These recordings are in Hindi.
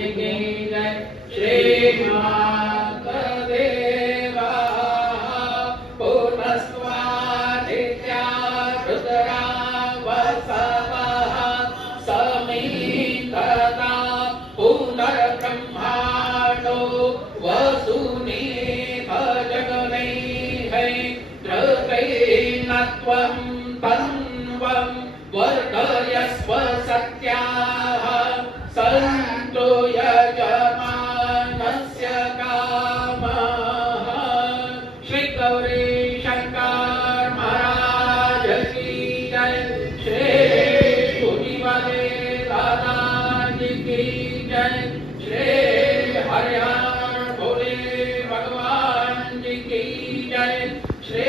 जी की जय। श्री महादेवा पुनस्त्वादित्या रुद्रा वसवः समीतता पुनर्ब्रह्माणो वसुनीत जगनैः त्रैनत्वं तन्वं वर्धयस्व सत्याः सन्तो यजमानस्य कामः। श्री गौरी शंकर महाराज की जय। श्री गुरुवाले दादा जी की जय। श्री हरिहर भोले भगवान जी की जय। श्री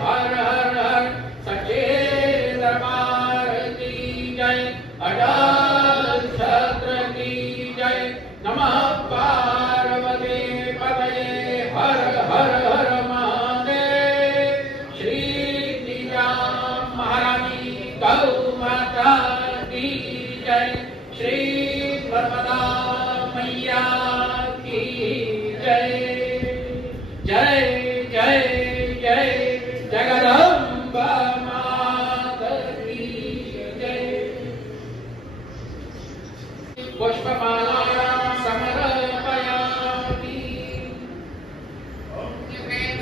हर हर हर सचे दरबार की जय। अडाल छत्र की जय। नमः पार्वती पतये हर हर हर महादेव। श्री दिव्या महारानी गौ माता की जय। श्री नर्मदा मैया की जय। जय जय जय जगदम्बा माता की जय। पुष्पमालायां समर्पयामि।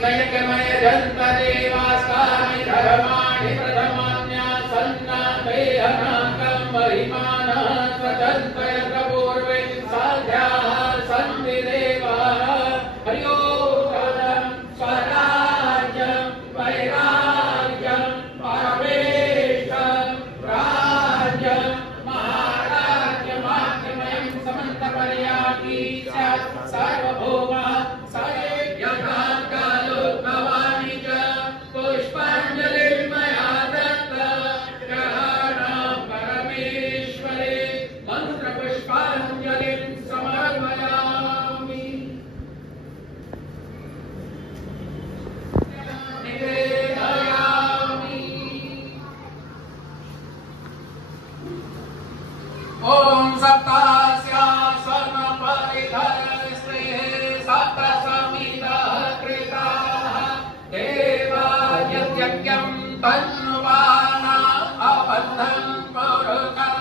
नयनमय दन्तदेवास्तानि धर्माणि प्रथमान्यासन्नाथेहनाकं महिमानः स्वतन्त्रयत्र पूर्वे साध्याः सन्ति देवाः। हरि ओम् स्वराज्यं वैराग्यं परमेष्ठं राज्यं महाराज्यमाख्यमयं समन्तपर्यायी स्यात् सार्वभौमः भवानी च पुष्पाञ्जलिं मया दत्ता ग्रहाणां परमेश्वरे मन्त्रपुष्पाञ्जलिं समर्पयामि। निवेदयामि। ॐ सप्तास्यासन परिधरस्ते सप्तसमितः कृताः देवा यज्ञं तन्वाना अबद्धं पुरुषः